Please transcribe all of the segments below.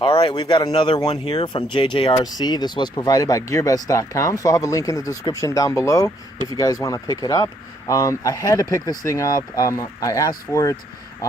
All right, we've got another one here from Jjrc. This was provided by Gearbest.com, so I'll have a link in the description down below if you guys want to pick it up. I had to pick this thing up. I asked for it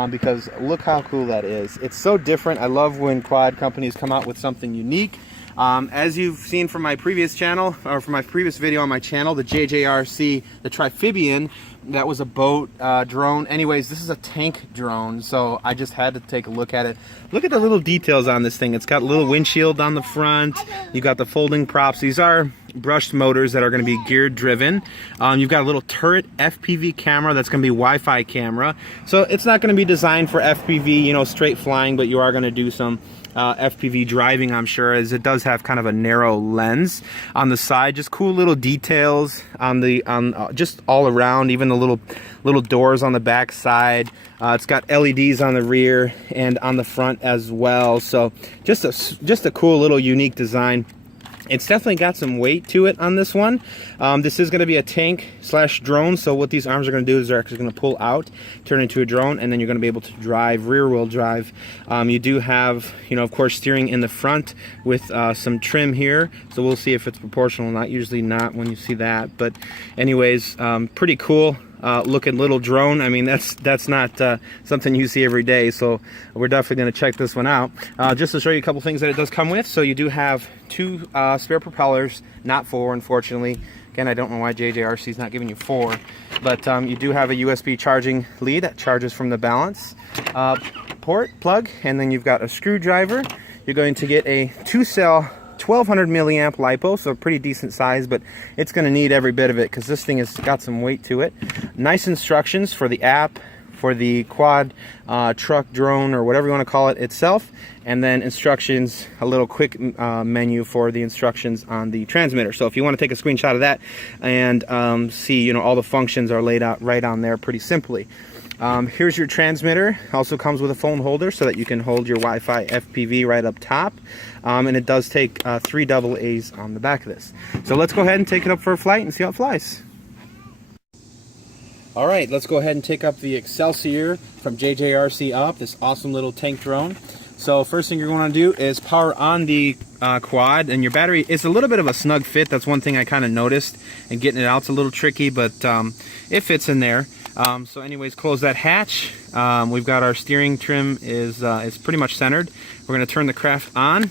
because look how cool that is. It's so different. I love when quad companies come out with something unique. As you've seen from my previous channel, or from my previous video on my channel, the Jjrc, the Trifibian, that was a boat drone. Anyways, this is a tank drone, so I just had to take a look at it. Look at the little details on this thing. It's got a little windshield on the front. You've got the folding props. These are brushed motors that are going to be gear driven. You've got a little turret FPV camera that's going to be Wi-Fi camera. So it's not going to be designed for FPV, you know, straight flying, but you are going to do some FPV driving, I'm sure, as it does have kind of a narrow lens on the side. Just cool little details on the just all around, even the little doors on the back side. It's got LEDs on the rear and on the front as well. So just a cool little unique design. It's definitely got some weight to it on this one. This is going to be a tank slash drone, so what these arms are going to do is they're actually going to pull out, turn into a drone, and then you're going to be able to drive rear wheel drive. You do have, you know, of course, steering in the front with some trim here, so we'll see if it's proportional or not. Usually not when you see that, but anyways, pretty cool. Looking little drone. I mean, that's not something you see every day, so we're definitely going to check this one out. Just to show you a couple things that it does come with. So you do have two spare propellers, not four, unfortunately. Again, I don't know why Jjrc is not giving you four, but you do have a USB charging lead that charges from the balance port plug, and then you've got a screwdriver. You're going to get a 2-cell 1200 milliamp LiPo, so pretty decent size, but it's going to need every bit of it because this thing has got some weight to it. Nice instructions for the app, for the quad truck drone, or whatever you want to call it itself, and then instructions, a little quick menu for the instructions on the transmitter. So if you want to take a screenshot of that and see, you know, all the functions are laid out right on there pretty simply. Here's your transmitter. Also comes with a phone holder so that you can hold your Wi-Fi FPV right up top. And it does take 3 AA's on the back of this. So let's go ahead and take it up for a flight and see how it flies. All right, let's go ahead and take up the Excelsior from Jjrc up, this awesome little tank drone. So first thing you're going to do is power on the quad, and your battery is a little bit of a snug fit. That's one thing I kind of noticed, and getting it out's a little tricky, but it fits in there. So anyways, close that hatch. We've got our steering trim is pretty much centered. We're going to turn the craft on,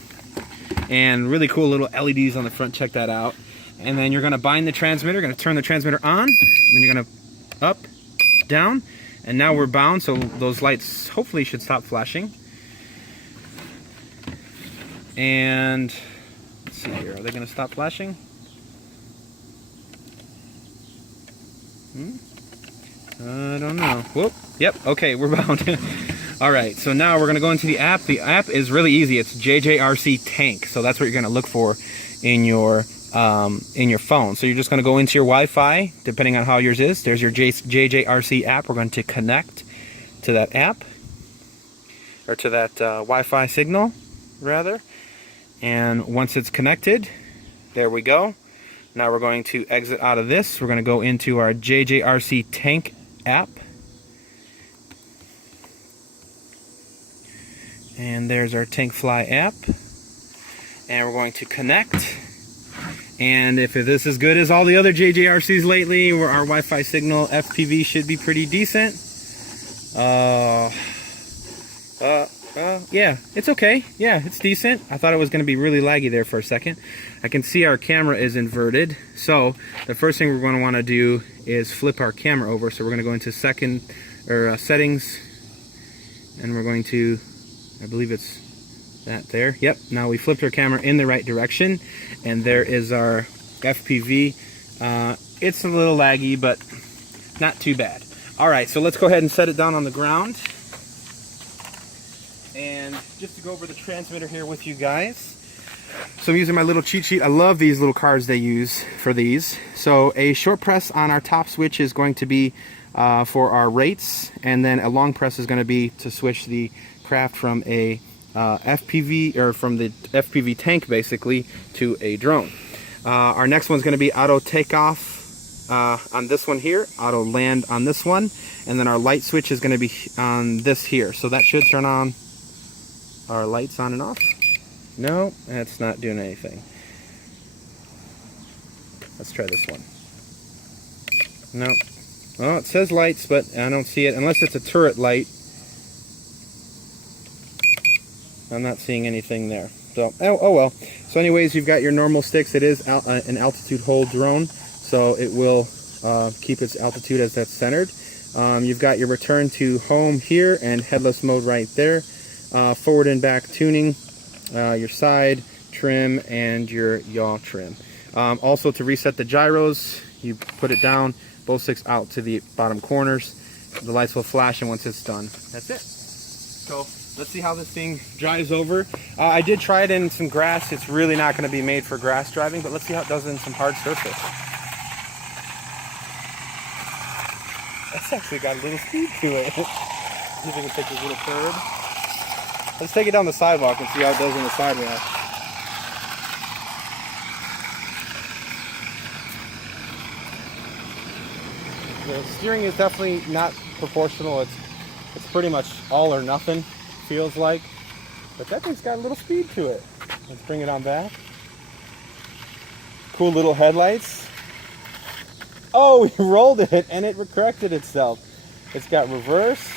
and really cool little LEDs on the front. Check that out. And then you're going to bind the transmitter. Going to turn the transmitter on, and then you're going to up, down, and now we're bound. So those lights hopefully should stop flashing. And let's see here. Are they going to stop flashing? I don't know. Whoop. Yep. Okay, we're bound. All right. So now we're going to go into the app. The app is really easy. It's Jjrc Tank. So that's what you're going to look for in your phone. So you're just going to go into your Wi-Fi, depending on how yours is. There's your Jjrc app. We're going to connect to that app, or to that Wi-Fi signal, rather. And once it's connected, there we go. Now we're going to exit out of this. We're going to go into our Jjrc Tank app. And there's our Tank Fly app. And we're going to connect. And if this is good as all the other Jjrcs lately, where our Wi-Fi signal FPV should be pretty decent. Yeah, it's okay. Yeah, it's decent. I thought it was going to be really laggy there for a second. I can see our camera is inverted. So the first thing we're going to want to do is flip our camera over. So we're going to go into settings, and we're going to, I believe it's that there. Yep, now we flipped our camera in the right direction, and there is our FPV. It's a little laggy, but not too bad. All right, so let's go ahead and set it down on the ground. And just to go over the transmitter here with you guys. So I'm using my little cheat sheet. I love these little cards they use for these. So a short press on our top switch is going to be for our rates, and then a long press is going to be to switch the craft from a FPV, or from the FPV tank basically, to a drone. Our next one's going to be auto takeoff on this one here, auto land on this one, and then our light switch is going to be on this here. So that should turn on our lights on and off. No, that's not doing anything. Let's try this one. No. Well, it says lights, but I don't see it unless it's a turret light. I'm not seeing anything there. So, oh well. So anyways, you've got your normal sticks. It is an altitude hold drone, so it will keep its altitude as that's centered. You've got your return to home here and headless mode right there. Forward and back tuning, your side trim, and your yaw trim. Also, to reset the gyros, you put it down, both sticks out to the bottom corners. The lights will flash, and once it's done, that's it. So let's see how this thing drives over. I did try it in some grass. It's really not going to be made for grass driving, but let's see how it does in some hard surface. That's actually got a little speed to it. See if we can take this little curb. Let's take it down the sidewalk and see how it does on the sidewalk. The steering is definitely not proportional. It's pretty much all or nothing, feels like. But that thing's got a little speed to it. Let's bring it on back. Cool little headlights. Oh, we rolled it and it corrected itself. It's got reverse.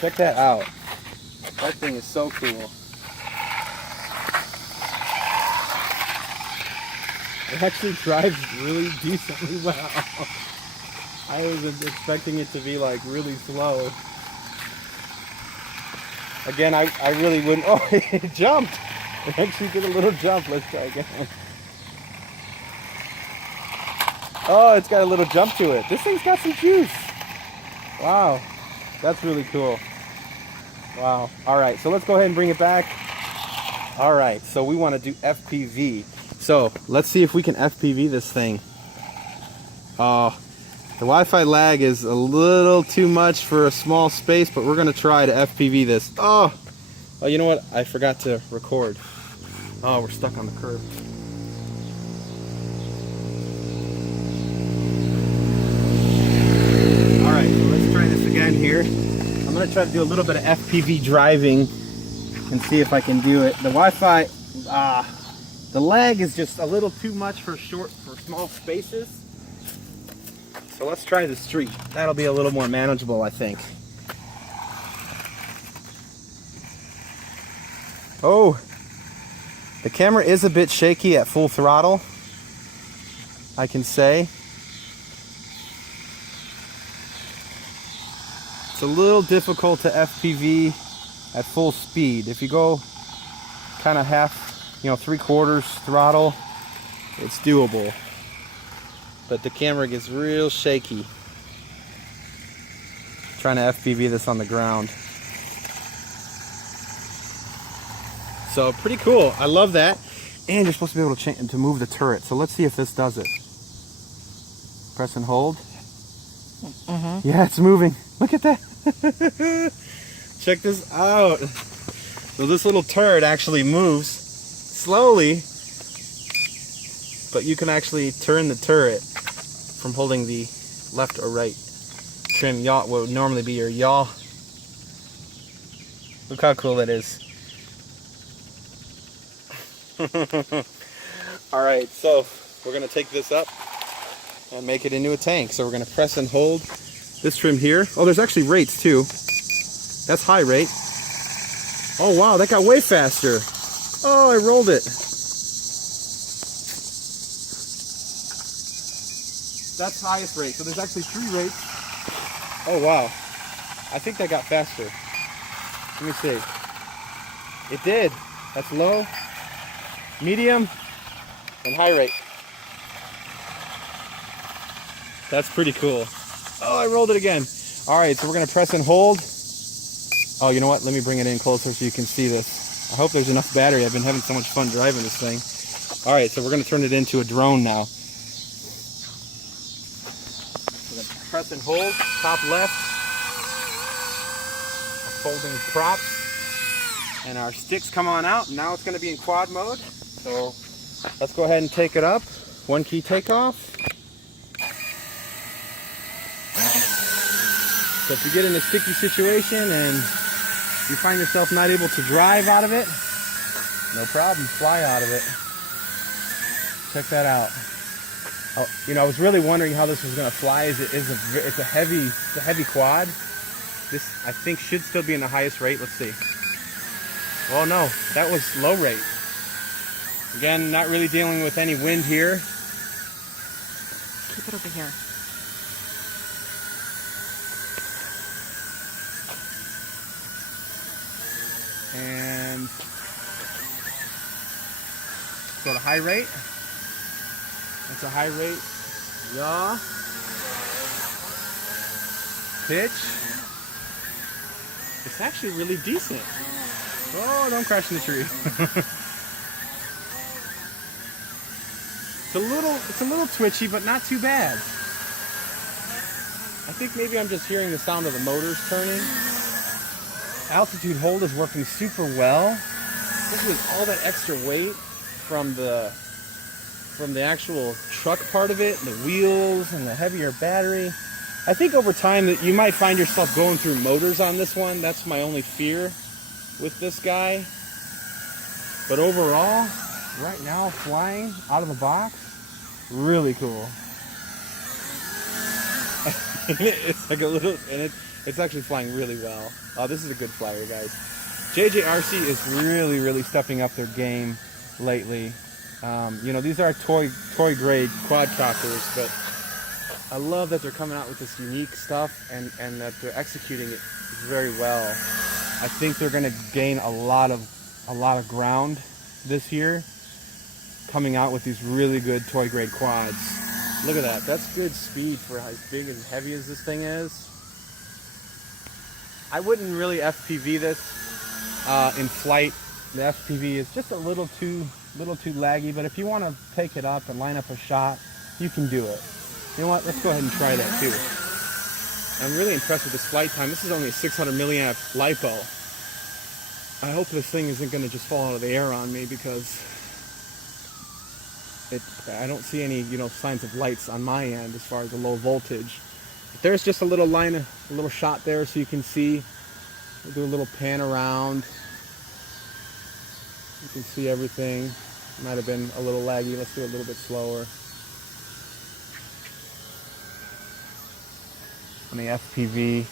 Check that out. That thing is so cool. It actually drives really decently well. I was expecting it to be like really slow. Again, I really wouldn't. Oh, it jumped. It actually did a little jump. Let's try again. Oh, it's got a little jump to it. This thing's got some juice. Wow, that's really cool. Wow. All right, so let's go ahead and bring it back. All right, so we want to do FPV. So let's see if we can FPV this thing. The Wi-Fi lag is a little too much for a small space, but we're going to try to FPV this. Oh, you know what? I forgot to record. Oh, we're stuck on the curb. All right, so let's try this again here. I'm going to try to do a little bit of Fpv driving and see if I can do it. The Wi-Fi, the lag is just a little too much for small spaces. So let's try the street. That'll be a little more manageable, I think. Oh, the camera is a bit shaky at full throttle, I can say. It's a little difficult to FPV at full speed. If you go kind of half, 3/4 throttle, it's doable. But the camera gets real shaky. Trying to FPV this on the ground. So pretty cool. I love that. And you're supposed to be able to move the turret. So let's see if this does it. Press and hold. Mm-hmm. Yeah, it's moving. Look at that. Check this out. So this little turret actually moves slowly, but you can actually turn the turret from holding the left or right. Trim yaw, what would normally be your yaw. Look how cool that is. Alright, so we're going to take this up and make it into a tank. So we're going to press and hold this trim here. Oh, there's actually rates too. That's high rate. Oh wow, that got way faster. Oh, I rolled it. That's highest rate. So there's actually 3 rates. Oh wow. I think that got faster. Let me see. It did. That's low, medium, and high rate. That's pretty cool. Oh, I rolled it again. All right, so we're gonna press and hold. Oh, you know what? Let me bring it in closer so you can see this. I hope there's enough battery. I've been having so much fun driving this thing. All right, so we're gonna turn it into a drone now. We're gonna press and hold, top left. Folding props. And our sticks come on out. Now it's gonna be in quad mode. So let's go ahead and take it up. 1 key takeoff. So if you get in a sticky situation and you find yourself not able to drive out of it, No problem. Fly out of it. Check that out. Oh, you know, I was really wondering how this was going to fly. It's a heavy quad. This, I think, should still be in the highest rate. Let's see. Oh no, that was low rate. Again, not really dealing with any wind here. Keep it over here. And go to high rate. That's a high rate. Yaw. Pitch. It's actually really decent. Oh, don't crash in the tree. It's a little twitchy, but not too bad. I think maybe I'm just hearing the sound of the motors turning. Altitude hold is working super well. Especially with all that extra weight from the actual truck part of it, and the wheels and the heavier battery. I think over time that you might find yourself going through motors on this one. That's my only fear with this guy. But overall, right now, flying out of the box, really cool. It's like a little, and it's actually flying really well. This is a good flyer, guys. Jjrc is really stepping up their game lately. You know, these are toy grade quadcopters, but I love that they're coming out with this unique stuff and that they're executing it very well. I think they're going to gain a lot of ground this year, coming out with these really good toy grade quads. Look at that. That's good speed for as big and heavy as this thing is. I wouldn't really FPV this in flight. The FPV is just a little too laggy, but if you want to take it up and line up a shot, you can do it. You know what? Let's go ahead and try that too. I'm really impressed with this flight time. This is only a 600 milliamp LiPo. I hope this thing isn't going to just fall out of the air on me, because I don't see any, you know, signs of lights on my end as far as the low voltage. But there's just a little shot there so you can see. We'll do a little pan around. You can see everything. Might have been a little laggy. Let's do it a little bit slower. On the FPV.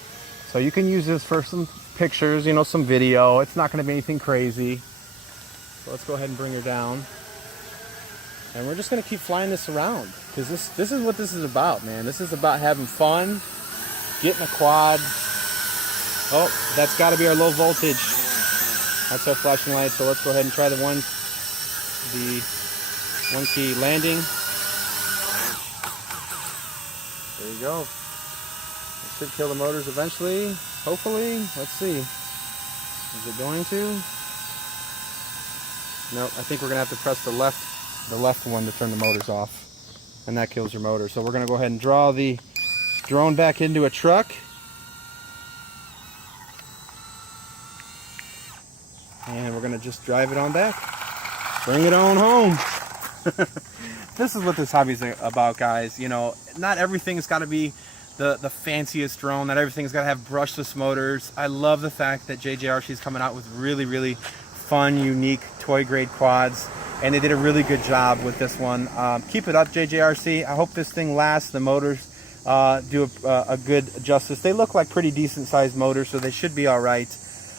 So you can use this for some pictures, you know, some video. It's not going to be anything crazy. So let's go ahead and bring her down. And we're just going to keep flying this around, because this is what this is about, man. This is about having fun, getting a quad. Oh, that's got to be our low voltage. That's our flashing light. So let's go ahead and try the one key landing. There you go. It should kill the motors eventually, hopefully. Let's see. Is it going to? Nope. I think we're gonna have to press the left one to turn the motors off, and that kills your motor. So we're gonna go ahead and draw the drone back into a truck. And we're gonna just drive it on back. Bring it on home. This is what this hobby is about, guys. You know, not everything's got to be the fanciest drone. Not everything's got to have brushless motors. I love the fact that Jjrc is coming out with really fun, unique toy grade quads, and they did a really good job with this one. Keep it up, Jjrc. I hope this thing lasts. The motors do a good justice. They look like pretty decent sized motors, so they should be all right.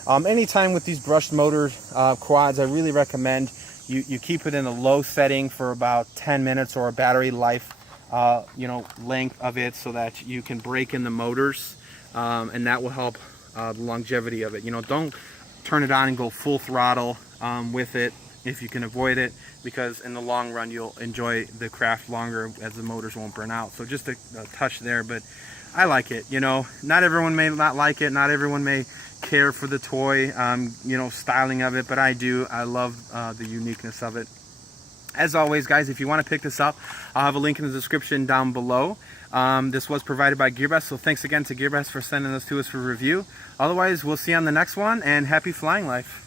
Anytime with these brushed motor quads, I really recommend you keep it in a low setting for about 10 minutes, or a battery life you know, length of it, so that you can break in the motors, and that will help the longevity of it. You know, don't turn it on and go full throttle with it if you can avoid it, because in the long run you'll enjoy the craft longer, as the motors won't burn out. So just a touch there, but I like it. You know, not everyone may not like it, not everyone may care for the toy you know, styling of it, but I do. I love the uniqueness of it. As always, guys, if you want to pick this up, I'll have a link in the description down below. This was provided by Gearbest, so thanks again to Gearbest for sending this to us for review. Otherwise, we'll see you on the next one, and happy flying life.